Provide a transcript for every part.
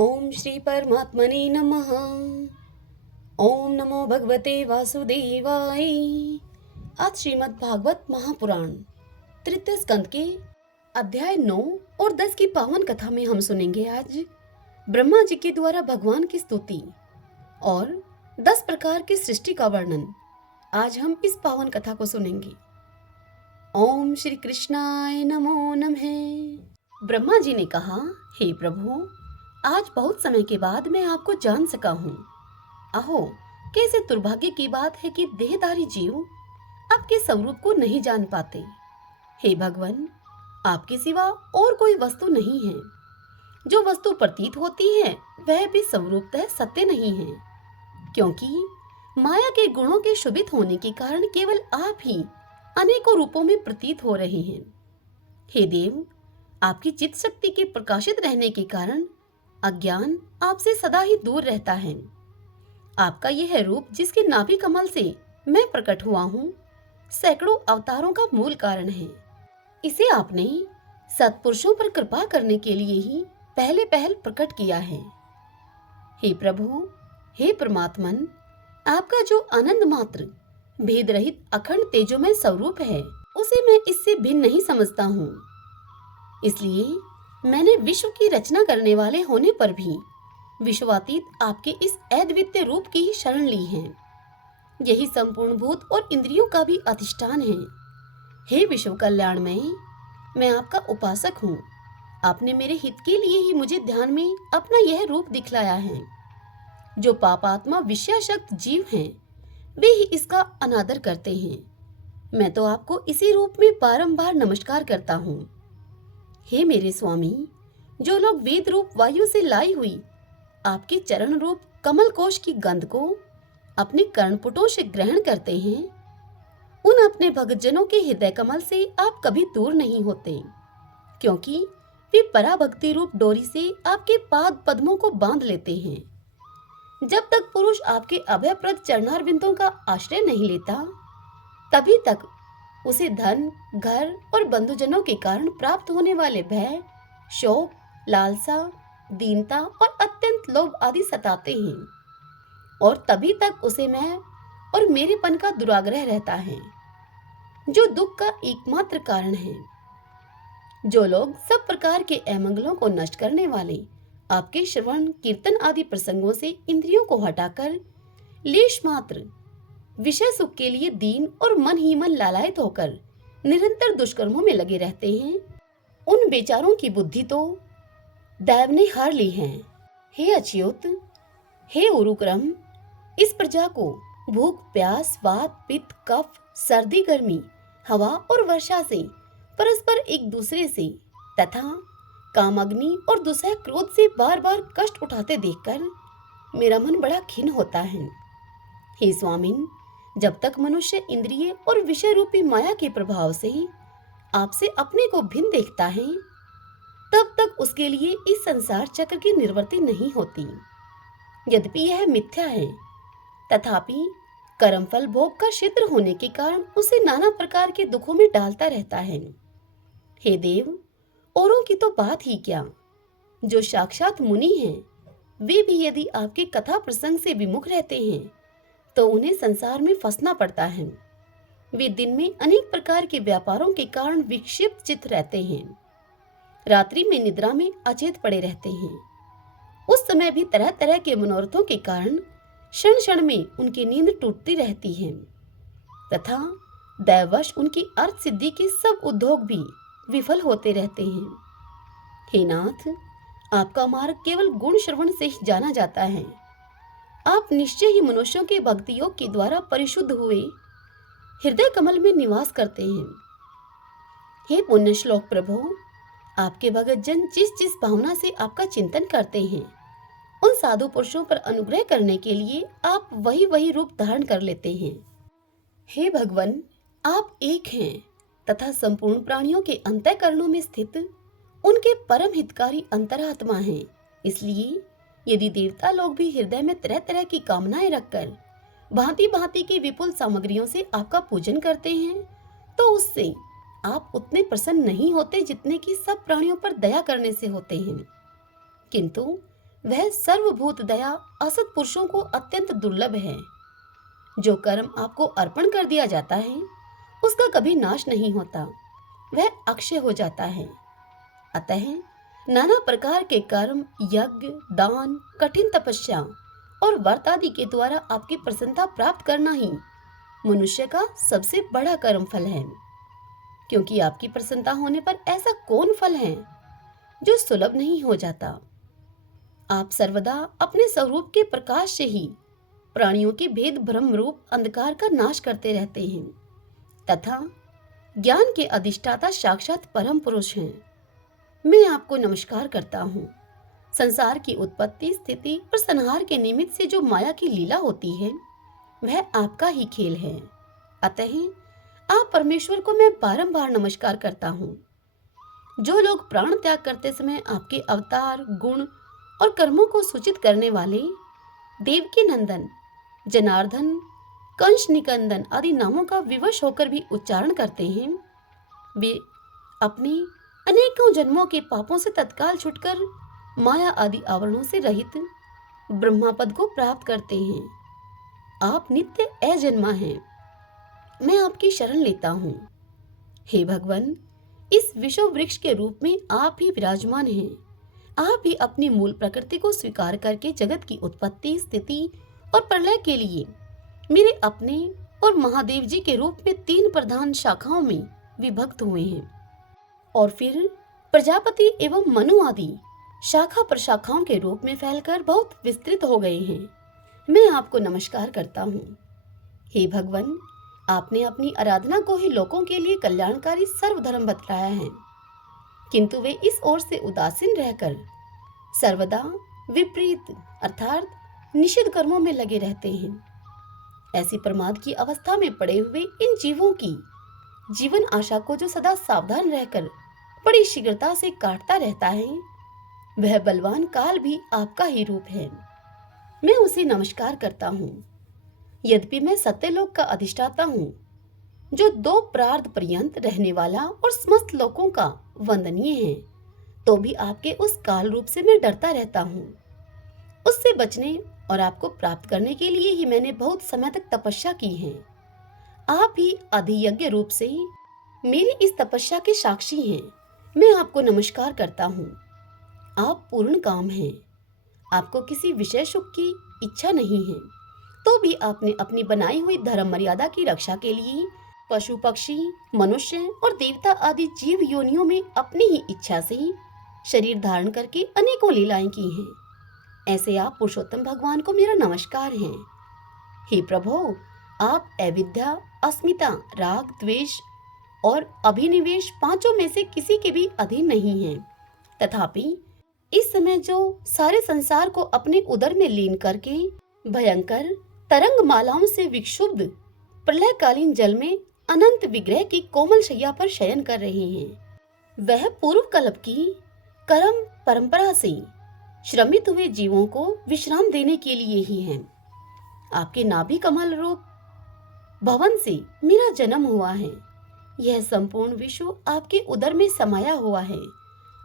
ओम श्री परमात्मने नमः। ओम नमो भगवते वासुदेवाय। आज श्रीमद् भागवत महापुराण तृतीय स्कंद के अध्याय 9 और 10 की पावन कथा में हम सुनेंगे आज ब्रह्मा जी के द्वारा भगवान की स्तुति और 10 प्रकार की सृष्टि का वर्णन। आज हम इस पावन कथा को सुनेंगे। ओम श्री कृष्णाय नमो नमः। ब्रह्मा जी ने कहा, हे प्रभु, आज बहुत समय के बाद मैं आपको जान सका हूँ। अहो, कैसे दुर्भाग्य की बात है कि देहधारी जीव आपके स्वरूप को नहीं जान पाते। हे भगवान, आपके सिवा और कोई वस्तु नहीं है। जो वस्तु प्रतीत होती है वह भी स्वरूपतः सत्य नहीं है, क्योंकि माया के गुणों के शोभित होने के कारण केवल आप ही अनेकों रूपों में प्रतीत हो रहे हैं। हे देव, आपकी चित्त शक्ति के प्रकाशित रहने के कारण अज्ञान आपसे सदा ही दूर रहता है। आपका यह रूप जिसके नाभि कमल से मैं प्रकट हुआ हूँ, सैकड़ों अवतारों का मूल कारण है। इसे आपने सत्पुरुषों पर कृपा करने के लिए ही पहले पहल प्रकट किया है। हे प्रभु, हे परमात्मन, आपका जो आनंद मात्र भेद रहित अखंड तेजोमय स्वरूप है, उसे मैं इससे भिन्न नहीं समझता हूँ। इसलिए मैंने विश्व की रचना करने वाले होने पर भी विश्वातीत आपके इस अद्वितीय रूप की ही शरण ली है। यही संपूर्ण भूत और इंद्रियों का भी अधिष्ठान है। हे विश्व कल्याणमय, मैं आपका उपासक हूँ। आपने मेरे हित के लिए ही मुझे ध्यान में अपना यह रूप दिखलाया है। जो पापात्मा विषयाशक्त जीव हैं, वे ही इसका अनादर करते हैं। मैं तो आपको इसी रूप में बारंबार नमस्कार करता हूँ। हे मेरे स्वामी, जो लोग वेद रूप वायु से लाई हुई आपके चरण रूप कमल कोश की गंध को अपने कर्णपुटों से ग्रहण करते हैं, उन अपने भक्तजनों के हृदय कमल से आप कभी दूर नहीं होते, क्योंकि वे पराभक्ति रूप डोरी से आपके पाद पद्मों को बांध लेते हैं। जब तक पुरुष आपके अभयप्रद चरणारविंदों का आश्रय नहीं लेता, तभी तक उसे धन, घर और बंधुजनों के कारण प्राप्त होने वाले भय, शोक, लालसा, दीनता और अत्यंत लोभ आदि सताते हैं, और तभी तक उसे मैं और मेरेपन का दुराग्रह रहता है, जो दुख का एकमात्र कारण है। जो लोग सब प्रकार के अमंगलों को नष्ट करने वाले आपके श्रवण, कीर्तन आदि प्रसंगों से इंद्रियों को हटाकर लेश मात्र विषय सुख के लिए दीन और मन ही मन लालायित होकर निरंतर दुष्कर्मों में लगे रहते हैं, उन बेचारों की बुद्धि तो दैव ने हार ली है। हे अच्युत, हे उरुक्रम, इस प्रजा को भूख, प्यास, वात, पित्त, कफ, सर्दी, गर्मी, हवा और वर्षा से परस्पर एक दूसरे से तथा कामाग्नि और दुसह क्रोध से बार बार कष्ट उठाते देखकर मेरा मन बड़ा खिन्न होता है। हे स्वामिन, जब तक मनुष्य इंद्रिय और विषय रूपी माया के प्रभाव से आपसे अपने को भिन्न देखता है, तब तक उसके लिए इस संसार चक्र की निवृत्ति नहीं होती। यद्यपि यह मिथ्या है, तथापि कर्मफल भोग का क्षेत्र होने के कारण उसे नाना प्रकार के दुखों में डालता रहता है। हे देव, औरों की तो बात ही क्या, जो साक्षात मुनि हैं, वे भी यदि आपके कथा प्रसंग से विमुख रहते हैं तो उन्हें संसार में फंसना पड़ता है। वे दिन में अनेक प्रकार के व्यापारों के कारण विक्षिप्त चित्त रहते हैं, रात्रि में निद्रा में अचेत पड़े रहते हैं। उस समय भी तरह तरह के मनोरथों के कारण क्षण क्षण में उनकी नींद टूटती रहती है, तथा दैववश उनकी अर्थ सिद्धि के सब उद्योग भी विफल होते रहते हैं। हे नाथ, आपका मार्ग केवल गुण श्रवण से ही जाना जाता है। आप निश्चय ही मनुष्यों के भक्ति योग के द्वारा परिशुद्ध हुए हृदय कमल में निवास करते हैं। हे पुण्य श्लोक प्रभु, आपके भगत जन जिस जिस भावना से आपका चिंतन करते हैं, उन साधु पुरुषों पर अनुग्रह करने के लिए आप वही वही रूप धारण कर लेते हैं। हे भगवान, आप एक हैं तथा संपूर्ण प्राणियों के अंतःकरणों में स्थित उनके परम हितकारी अंतरात्मा हैं। इसलिए यदि देवता लोग भी हृदय में तरह तरह की कामनाएं रखकर भांति भांति की विपुल सामग्रियों से आपका पूजन करते हैं, तो उससे आप उतने प्रसन्न नहीं होते जितने कि सब प्राणियों पर दया करने से होते हैं। किंतु वह सर्वभूत दया असत पुरुषों को अत्यंत दुर्लभ है। जो कर्म आपको अर्पण कर दिया जाता है उसका कभी नाश नहीं होता, वह अक्षय हो जाता है। अतः नाना प्रकार के कर्म, यज्ञ, दान, कठिन तपस्या और व्रत आदि के द्वारा आपकी प्रसन्नता प्राप्त करना ही मनुष्य का सबसे बड़ा कर्म फल है। क्योंकि आपकी प्रसन्नता होने पर ऐसा कौन फल है जो सुलभ नहीं हो जाता। आप सर्वदा अपने स्वरूप के प्रकाश से ही प्राणियों के भेद भ्रम रूप अंधकार का नाश करते रहते हैं तथा ज्ञान के अधिष्ठाता साक्षात परम पुरुष हैं। मैं आपको नमस्कार करता हूँ। संसार की उत्पत्ति, स्थिति और संहार के निमित्त से जो माया की लीला होती है वह आपका ही खेल है। अतः आप परमेश्वर को मैं बारंबार नमस्कार करता हूँ। जो लोग प्राण त्याग करते समय आपके अवतार, गुण और कर्मों को सूचित करने वाले देवकी नंदन, जनार्दन, कंस निकंदन आदि नामों का विवश होकर भी उच्चारण करते हैं, वे अपने अनेकों जन्मों के पापों से तत्काल छुटकर माया आदि आवरणों से रहित ब्रह्मा पद को प्राप्त करते हैं। आप नित्य अजन्मा हैं। मैं आपकी शरण लेता हूँ। हे भगवान, इस विश्व वृक्ष के रूप में आप ही विराजमान हैं। आप ही अपनी मूल प्रकृति को स्वीकार करके जगत की उत्पत्ति, स्थिति और प्रलय के लिए मेरे अपने और महादेव जी के रूप में 3 प्रधान शाखाओं में विभक्त हुए हैं और फिर प्रजापति एवं मनु आदि शाखा प्रशाखाओं के रूप में फैलकर बहुत विस्तृत हो गए हैं। मैं आपको नमस्कार करता हूँ। हे भगवान, आपने अपनी आराधना को ही लोगों के लिए कल्याणकारी सर्वधर्म बतलाया है, किंतु वे इस ओर से उदासीन रहकर सर्वदा विपरीत अर्थात निषिद्ध कर्मों में लगे रहते हैं। ऐसी प्रमाद की अवस्था में पड़े हुए इन जीवों की जीवन आशा को जो सदा सावधान रहकर बड़ी शीघ्रता से काटता रहता है, वह बलवान काल भी आपका ही रूप है। मैं उसे नमस्कार करता हूँ। यद्यपि मैं सत्यलोक का अधिष्ठाता हूँ, जो 2 प्रार्थ पर्यंत रहने वाला और समस्त लोकों का वंदनीय है, तो भी आपके उस काल रूप से मैं डरता रहता हूँ। उससे बचने और आपको प्राप्त करने के लिए ही मैंने बहुत समय तक तपस्या की है। आप ही अधियज्ञ रूप से मेरी इस तपस्या के साक्षी हैं। मैं आपको नमस्कार करता हूँ। आप पूर्ण काम हैं। आपको किसी विषय सुख की इच्छा नहीं है, तो भी आपने अपनी बनाई हुई धर्म मर्यादा की रक्षा के लिए पशु, पक्षी, मनुष्य और देवता आदि जीव योनियों में अपनी ही इच्छा से शरीर धारण करके अनेकों लीलाएं की हैं। ऐसे आप पुरुषोत्तम भगवान को मेरा नमस्कार है। हे प्रभु, आप अविद्या, अस्मिता, राग, द्वेष और अभिनिवेश 5 में से किसी के भी अधीन नहीं हैं। तथापि इस समय जो सारे संसार को अपने उदर में लीन करके भयंकर तरंग मालाओं से विक्षुब्ध प्रलयकालीन जल में अनंत विग्रह की कोमल शैया पर शयन कर रहे हैं, वह पूर्व कल्प की कर्म परंपरा से श्रमित हुए जीवों को विश्राम देने के लिए ही हैं। आपके नाभि कमल रूप भवन से मेरा जन्म हुआ है। यह संपूर्ण विश्व आपके उदर में समाया हुआ है।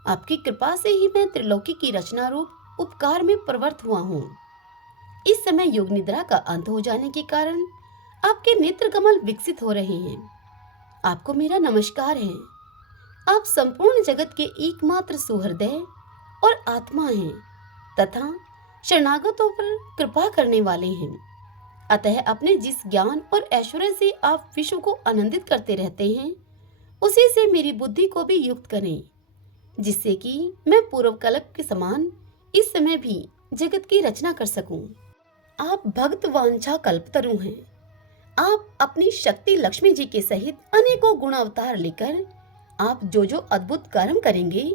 आपकी कृपा से ही मैं त्रिलोकी की रचना रूप उपकार में प्रवृत्त हुआ हूँ। इस समय योग निद्रा का अंत हो जाने के कारण आपके नेत्र कमल विकसित हो रहे हैं। आपको मेरा नमस्कार है। आप संपूर्ण जगत के एकमात्र सुहृदय और आत्मा हैं तथा शरणागतों पर कृपा करने वाले हैं। अतः अपने जिस ज्ञान और ऐश्वर्य से आप विश्व को आनंदित करते रहते हैं, उसी से मेरी बुद्धि को भी युक्त करें, जिससे कि मैं पूर्व कल्प के समान इस समय भी जगत की रचना कर सकूं। आप भक्त वांछा कल्पतरु हैं। आप अपनी शक्ति लक्ष्मी जी के सहित अनेकों गुण अवतार लेकर आप जो जो अद्भुत कर्म करेंगे,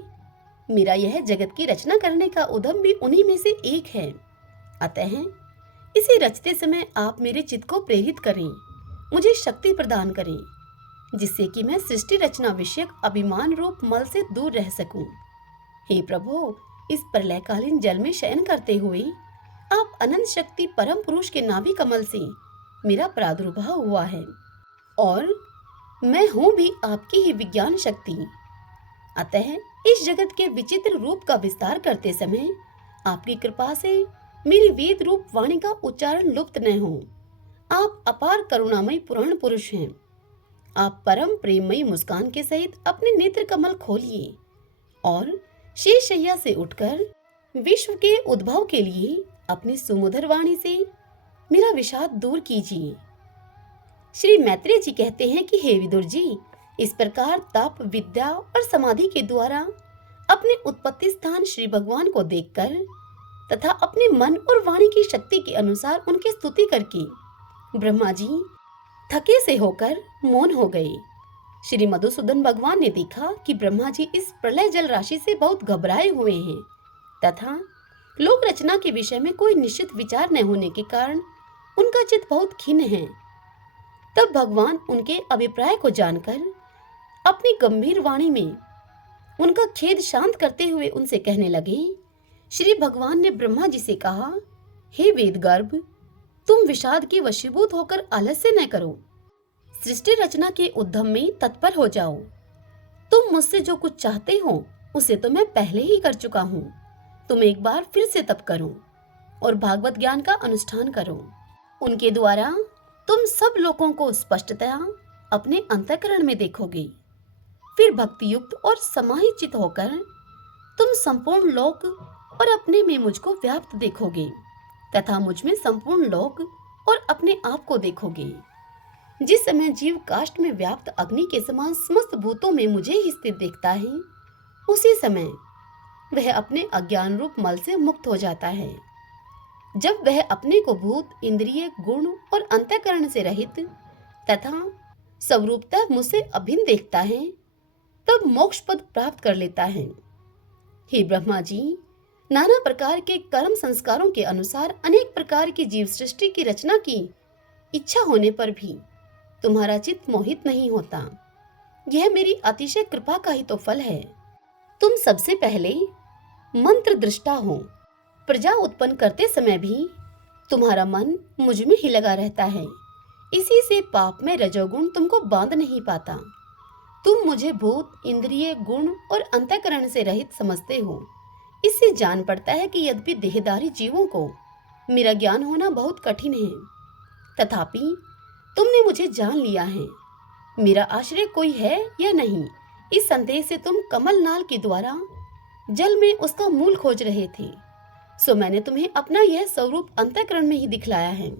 मेरा यह जगत की रचना करने का उद्यम भी उन्हीं में से एक है। अतः इसे रचते समय आप मेरे चित्त को प्रेरित करें, मुझे शक्ति प्रदान करें, जिससे कि मैं सृष्टि रचना विषयक अभिमान रूप मल से दूर रह सकूं। हे प्रभु, इस प्रलयकालीन जल में शयन करते हुए आप अनंत शक्ति परम पुरुष के नाभि कमल से मेरा प्रादुर्भाव हुआ है और मैं हूँ भी आपकी ही विज्ञान शक्ति। अतः इस जगत के विचित्र रूप का विस्तार करते समय आपकी कृपा से मेरी वेद रूप वाणी का उच्चारण लुप्त न हो। आप अपार करुणामयी पुराण पुरुष हैं। आप परम प्रेममयी मुस्कान के सहित अपने नेत्र कमल खोलिए और शेष शैया से उठकर विश्व के उद्भव के लिए अपनी सुमधुर वाणी से मेरा विषाद दूर कीजिए। श्री मैत्रेय जी कहते हैं कि हे विदुर जी, इस प्रकार तप, विद्या और समाधि के द्वारा अपने उत्पत्ति स्थान श्री भगवान को देखकर तथा अपने मन और वाणी की शक्ति के अनुसार उनकी स्तुति करके ब्रह्मा जी थके से होकर मौन हो गए। श्री मधुसूदन भगवान ने देखा कि ब्रह्मा जी इस प्रलय जल राशि से बहुत घबराए हुए हैं तथा लोक रचना के विषय में कोई निश्चित विचार न होने के कारण उनका चित्त बहुत खिन्न है। तब भगवान उनके अभिप्राय को जानकर अपनी गंभीर वाणी में उनका खेद शांत करते हुए उनसे कहने लगे। श्री भगवान ने ब्रह्मा जी से कहा, हे वेदगर्भ, तुम विषाद के वशीभूत होकर आलस्य न करो, सृष्टि रचना के उद्यम में तत्पर हो जाओ। तुम मुझसे जो कुछ चाहते हो उसे तो मैं पहले ही कर चुका हूँ। तुम एक बार फिर से तप करो और भागवत ज्ञान का अनुष्ठान करो। उनके द्वारा तुम सब लोगों को स्पष्टतया अपने अंतःकरण में देखोगे। फिर भक्ति युक्त और समाहित चित होकर तुम संपूर्ण लोक और अपने में मुझको व्याप्त देखोगे तथा मुझ में संपूर्ण लोक और अपने आप को देखोगे। जिस समय जीव काष्ठ में व्याप्त अग्नि के समान समस्त भूतों में मुझे ही स्थित देखता है, उसी समय वह अपने अज्ञान रूप मल से मुक्त हो जाता है। जब वह अपने को भूत, इंद्रिय, गुण और अंतःकरण से रहित तथा स्वरूपतः मुझसे अभिन्न देखता है, तब मोक्ष पद प्राप्त कर लेता है। हे ब्रह्मा जी, नाना प्रकार के कर्म संस्कारों के अनुसार अनेक प्रकार की जीव सृष्टि की रचना की इच्छा होने पर भी तुम्हारा चित्त मोहित नहीं होता। यह मेरी अतिशय कृपा का ही तो फल है। तुम सबसे पहले मंत्र दृष्टा हो। प्रजा उत्पन्न करते समय भी तुम्हारा मन मुझ में ही लगा रहता है। इसी से पाप में रजोगुण तुमको बांध नहीं पाता। तुम मुझे भूत, इंद्रिय, गुण और अंतःकरण से रहित समझते हो। इससे जान पड़ता है कि यद्यपि देहधारी जीवों को मेरा ज्ञान होना बहुत कठिन है, तथापि तुमने मुझे जान लिया है। मेरा आश्रय कोई है या नहीं, इस संदेह से तुम कमल नाल के द्वारा जल में उसका मूल खोज रहे थे, सो मैंने तुम्हें अपना यह स्वरूप अंतःकरण में ही दिखलाया है।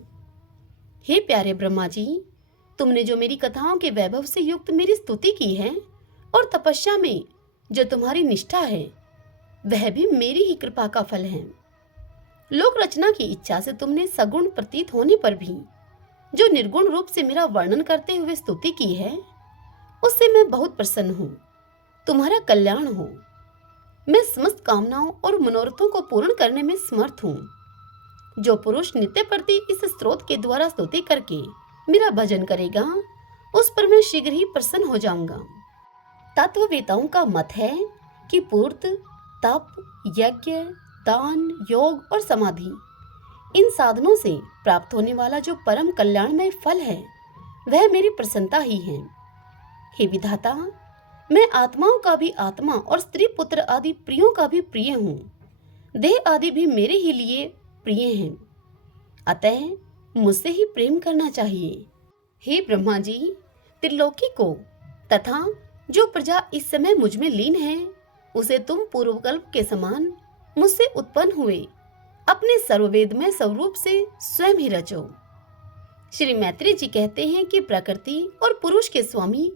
हे प्यारे ब्रह्मा जी, तुमने जो मेरी कथाओं के वैभव से युक्त मेरी स्तुति की है और तपस्या में जो तुम्हारी निष्ठा है, वह भी मेरी ही कृपा का फल है। लोक रचना की इच्छा से तुमने सगुण प्रतीत होने पर भी जो निर्गुण रूप से मेरा वर्णन करते हुए स्तुति की है, उससे मैं बहुत प्रसन्न हूँ। तुम्हारा कल्याण हो। मैं समस्त कामनाओं और मनोरथों को पूर्ण करने में समर्थ हूँ। जो पुरुष नित्य प्रति इस स्रोत के द्वारा स्तुति करके मेरा भजन करेगा, उस पर मैं शीघ्र ही प्रसन्न हो जाऊंगा। तत्ववेताओं का मत है कि पूर्त, तप, यज्ञ, दान, योग और समाधि, इन साधनों से प्राप्त होने वाला जो परम कल्याणमय फल है, वह मेरी प्रसन्नता ही है। हे विधाता, मैं आत्माओं का भी आत्मा और स्त्री पुत्र आदि प्रियों का भी प्रिय हूँ। देह आदि भी मेरे ही लिए प्रिय हैं, अतः मुझसे ही प्रेम करना चाहिए। हे ब्रह्मा जी, त्रिलोकी को तथा जो प्रजा इस समय मुझ में लीन है, उसे तुम पूर्वकल्प के समान मुझसे उत्पन्न हुए अपने सर्ववेदमय स्वरूप से स्वयं ही रचो। श्री मैत्रेय जी कहते हैं कि प्रकृति और पुरुष के स्वामी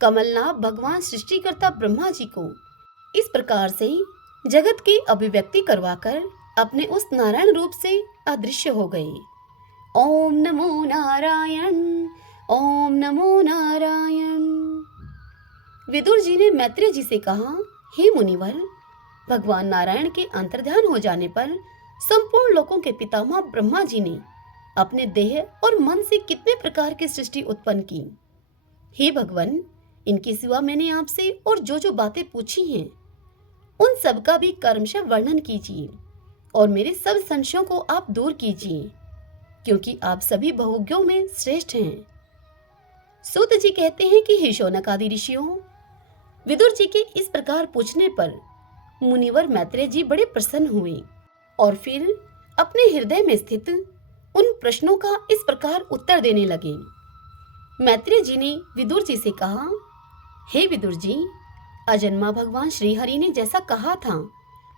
कमलनाभ भगवान सृष्टिकर्ता ब्रह्मा जी को इस प्रकार से जगत की अभिव्यक्ति करवाकर अपने उस नारायण रूप से अदृश्य हो गए। ओम नमो नारायण, ओम नमो नारायण। विदुर जी ने मैत्रेय जी से कहा, हे मुनिवर, भगवान नारायण के अंतर्ध्यान हो जाने पर संपूर्ण लोकों के पितामह ब्रह्मा जी ने अपने देह और मन से कितने प्रकार की सृष्टि उत्पन्न की। हे भगवान, इनके सिवा मैंने आपसे और जो बातें पूछी हैं, उन सब का भी कर्मशः वर्णन कीजिए और मेरे सब संशयों को आप दूर कीजिए, क्योंकि आप सभी बहुज्ञों में श्रेष्ठ हैं। सूत जी कहते हैं कि हे शौनक आदि ऋषियों, विदुर जी के इस प्रकार पूछने पर मुनिवर मैत्रेय जी बड़े प्रसन्न हुए और फिर अपने हृदय में स्थित उन प्रश्नों का इस प्रकार उत्तर देने लगे। मैत्रेय जी ने विदुर जी से कहा, हे विदुर जी, अजन्मा भगवान श्री हरि ने जैसा कहा था,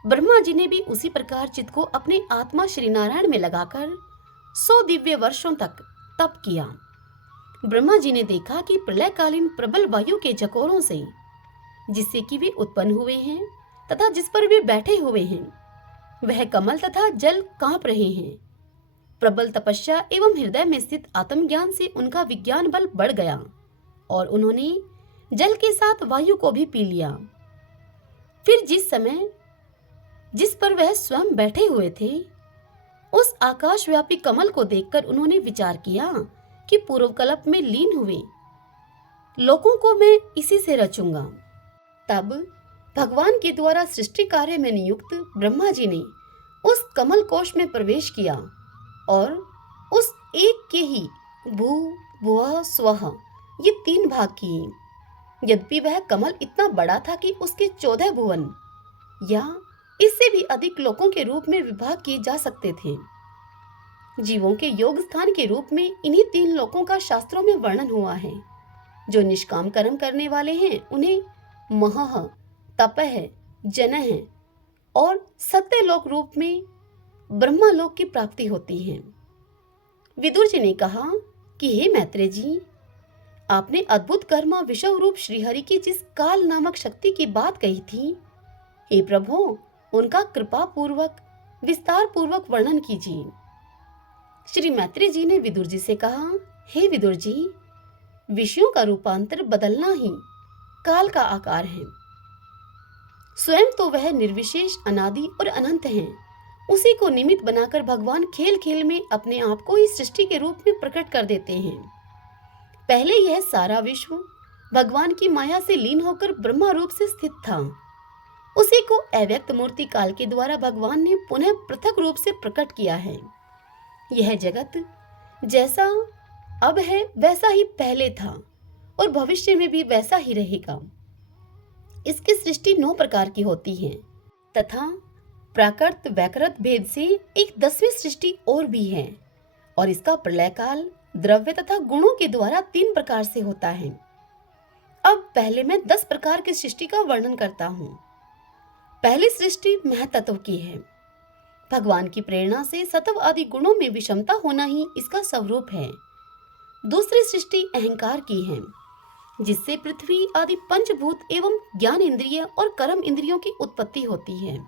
ब्रह्मा जी ने भी उसी प्रकार चित्त को अपने आत्मा श्री नारायण में लगाकर 100 दिव्य वर्षों तक तप किया। ब्रह्मा जी ने देखा कि प्रलयकालीन प्रबल वायु के झकोरों से जिससे कि वे उत्पन्न हुए हैं तथा जिस पर वे बैठे हुए हैं, वह कमल तथा जल कांप रहे हैं। प्रबल तपस्या एवं हृदय में स्थित आत्मज्ञान से उनका विज्ञान बल बढ़ गया और उन्होंने जल के साथ वायु को भी पी लिया। फिर जिस पर वह स्वयं बैठे हुए थे, उस आकाशव्यापी कमल को देखकर उन्होंने विचार किया कि पूर्वकल्प में लीन हुए लोगों को मैं इसी से रचूंगा। तब भगवान के द्वारा सृष्टि कार्य में नियुक्त ब्रह्मा जी ने उस कमल कोश में प्रवेश किया और उस एक के ही भू भुवः स्वः ये 3 भाग किए। यद्यपि वह कमल इतना बड़ा था कि उसके 14 भुवन या इससे भी अधिक लोकों के रूप में विभाग किए जा सकते थे। जीवों के योग स्थान के रूप में इन्हीं 3 लोकों का शास्त्रों में वर्णन हुआ है। जो निष्काम कर्म करने वाले हैं उन्हें महः, तपः, जनः और सत्यलोक रूप में ब्रह्मलोक की प्राप्ति होती है। विदुर जी ने कहा कि हे मैत्रेय जी, आपने अद्भुत कर्म विषव रूप श्रीहरि की जिस काल नामक शक्ति की बात कही थी, हे प्रभु, उनका कृपा पूर्वक विस्तार पूर्वक वर्णन कीजिए। श्री मैत्रेय जी ने विदुर जी से कहा, हे विदुर जी, विषयों का रूपांतर बदलना ही काल का आकार है। स्वयं तो वह निर्विशेष, अनादि और अनंत हैं। उसी को निमित्त बनाकर भगवान खेल खेल में अपने आप को ही सृष्टि के रूप में प्रकट कर देते हैं। पहले यह सारा विश्व भगवान की माया से लीन होकर ब्रह्मा रूप से स्थित था। उसी को अव्यक्त मूर्ति काल के द्वारा भगवान ने पुनः पृथक रूप से प्रकट किया है। यह जगत जैसा अब है वैसा ही पहले था और भविष्य में भी वैसा ही रहेगा। इसकी सृष्टि 9 प्रकार की होती है तथा प्राकृत वैकृत भेद से एक 10वीं सृष्टि और भी है, और इसका प्रलय काल द्रव्य तथा गुणों के द्वारा 3 प्रकार से होता है। अब पहले मैं 10 प्रकार की सृष्टि का वर्णन करता हूँ। पहली सृष्टि महतत्व की है। भगवान की प्रेरणा से सत्व आदि गुणों में विषमता होना ही इसका स्वरूप है। दूसरी सृष्टि अहंकार की है, जिससे पृथ्वी आदि पंचभूत एवं ज्ञान इंद्रिय और कर्म इंद्रियों की उत्पत्ति होती है।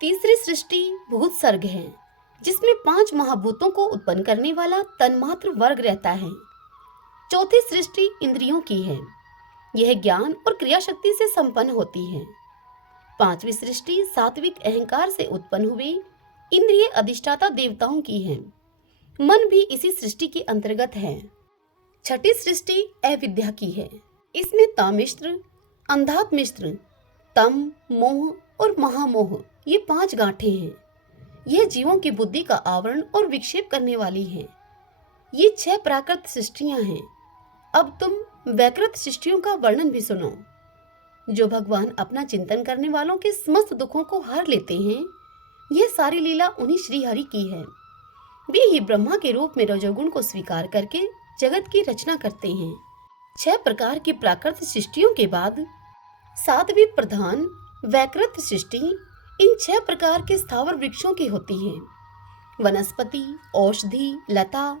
तीसरी सृष्टि भूत सर्ग है, जिसमें 5 महाभूतों को उत्पन्न करने वाला तन्मात्र वर्ग रहता है। चौथी सृष्टि इंद्रियों की है, यह ज्ञान और क्रिया शक्ति से संपन्न होती है। 5वीं सृष्टि सात्विक अहंकार से उत्पन्न हुए इंद्रिय अधिष्ठाता देवताओं की है। मन भी इसी सृष्टि के अंतर्गत है। छठी सृष्टि अविद्या की है। इसमें तामिश्र, अंधात्मिश्र, तम, मोह और महामोह ये 5 गांठें हैं। यह जीवों की बुद्धि का आवरण और विक्षेप करने वाली है। ये 6 प्राकृत सृष्टियां हैं। अब तुम वैकृत सृष्टियों का वर्णन भी सुनो। जो भगवान अपना चिंतन करने वालों के समस्त दुखों को हर लेते हैं, यह सारी लीला उन्हीं श्री हरि की है। वे ही ब्रह्मा के रूप में रजोगुण को स्वीकार करके जगत की रचना करते हैं। 6 प्रकार की प्राकृत सृष्टियों के बाद 7वीं प्रधान वैकृत सृष्टि इन 6 प्रकार के स्थावर वृक्षों की होती है। वनस्पति, औषधि, लता,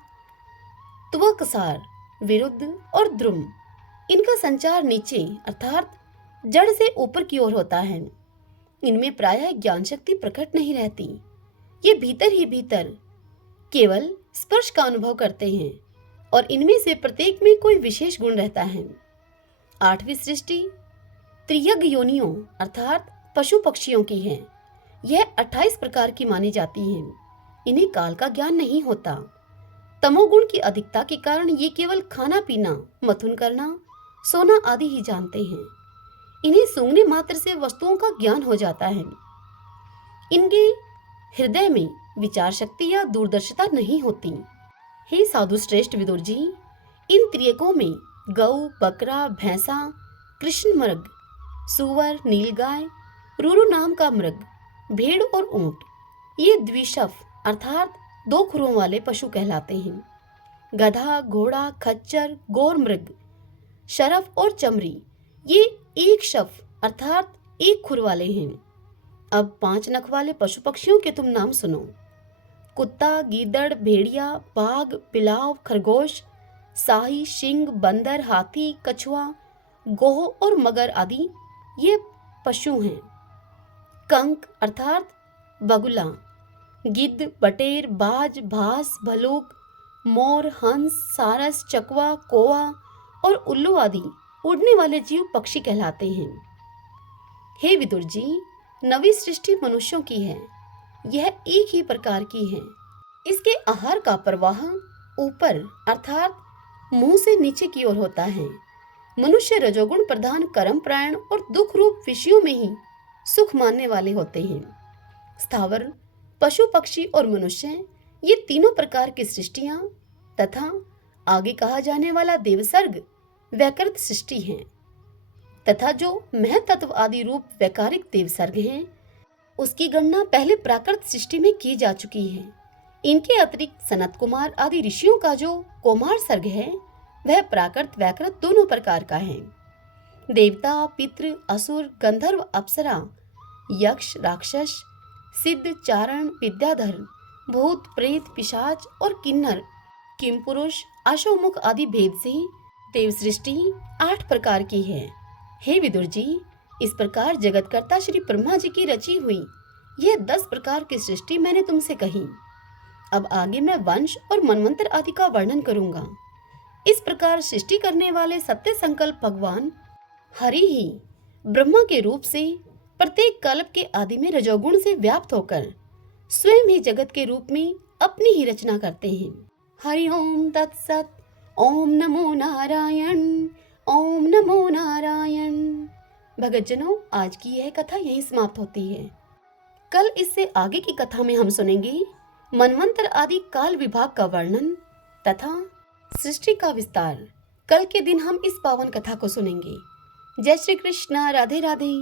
त्वकसार, विरुद्ध और द्रुम। इनका संचार नीचे अर्थात जड़ से ऊपर की ओर होता है। इनमें प्रायः ज्ञान शक्ति प्रकट नहीं रहती। ये भीतर ही भीतर केवल स्पर्श का अनुभव करते हैं और इनमें से प्रत्येक में कोई विशेष गुण रहता है। 8वीं सृष्टि त्रियग योनियों अर्थात पशु पक्षियों की है। यह 28 प्रकार की मानी जाती हैं। इन्हें काल का ज्ञान नहीं होता। तमोगुण की अधिकता के कारण ये केवल खाना पीना, मथुन करना, सोना आदि ही जानते हैं। इन्हें सूंघने मात्र से वस्तुओं का ज्ञान हो जाता है। इनके हृदय में विचार शक्ति या दूरदर्शिता नहीं होती। हे साधु श्रेष्ठ विदुर जी, इन त्रियकों में गौ, बकरा, भैंसा, कृष्ण मृग, सुअर, नीलगाय, रूरू नाम का मृग, भेड़ और ऊंट ये द्विशफ अर्थात दो खुरों वाले पशु कहलाते हैं। गधा, घोड़ा, खच्चर, गौर मृग, शरफ और चमरी ये एक शफ अर्थात एक खुर वाले हैं। अब 5 नख वाले पशु पक्षियों के तुम नाम सुनो। कुत्ता, गीदड़, भेड़िया, बाघ, बिलाव, खरगोश, साही, शिंग, बंदर, हाथी, कछुआ, गोह और मगर आदि ये पशु हैं। कंक अर्थात बगुला, गिद्ध, बटेर, बाज, भास, भलूक, मोर, हंस, सारस, चकवा, कौवा और उल्लू आदि उड़ने वाले जीव पक्षी कहलाते हैं। हे विदुर जी, नवी सृष्टि मनुष्यों की है। यह एक ही प्रकार की है। इसके आहार का प्रवाह ऊपर अर्थात मुंह से नीचे की ओर होता है। मनुष्य रजोगुण प्रधान कर्म प्राण और दुख रूप विषयों में ही सुख मानने वाले होते हैं। स्थावर, पशु, पक्षी और मनुष्य ये तीनों प्रकार की सृष्टियां तथा आगे कहा जाने वाला देवसर्ग वैकृत सृष्टि हैं तथा जो महतत्व आदि रूप वैकारिक देवसर्ग हैं उसकी गणना पहले प्राकृत सृष्टि में की जा चुकी है। इनके अतिरिक्त सनत कुमार आदि ऋषियों का जो कौमार सर्ग है वह प्राकृत वैकृत दोनों प्रकार का है। देवता, पितृ, असुर, गंधर्व, अप्सरा, यक्ष, राक्षस, सिद्ध, चारण, विद्याधर, भूत, प्रेत, पिशाच और किन्नर, किमपुरुष, अशोमुख आदि भेद से देव सृष्टि 8 प्रकार की है। हे विदुर जी, इस प्रकार जगतकर्ता श्री ब्रह्मा जी की रची हुई यह 10 प्रकार की सृष्टि मैंने तुमसे कही। अब आगे मैं वंश और मनवंतर आदि का वर्णन करूंगा। इस प्रकार सृष्टि करने वाले सत्य संकल्प भगवान हरि ही ब्रह्मा के रूप से प्रत्येक कल्प के आदि में रजोगुण से व्याप्त होकर स्वयं ही जगत के रूप में अपनी ही रचना करते हैं। हरि ओम तत्सत। ओम नमो नारायण। ओम नमो नारायण। भगतजनों, आज की यह कथा यहीं समाप्त होती है। कल इससे आगे की कथा में हम सुनेंगे मनवंतर आदि काल विभाग का वर्णन तथा सृष्टि का विस्तार। कल के दिन हम इस पावन कथा को सुनेंगे। जय श्री कृष्णा। राधे राधे।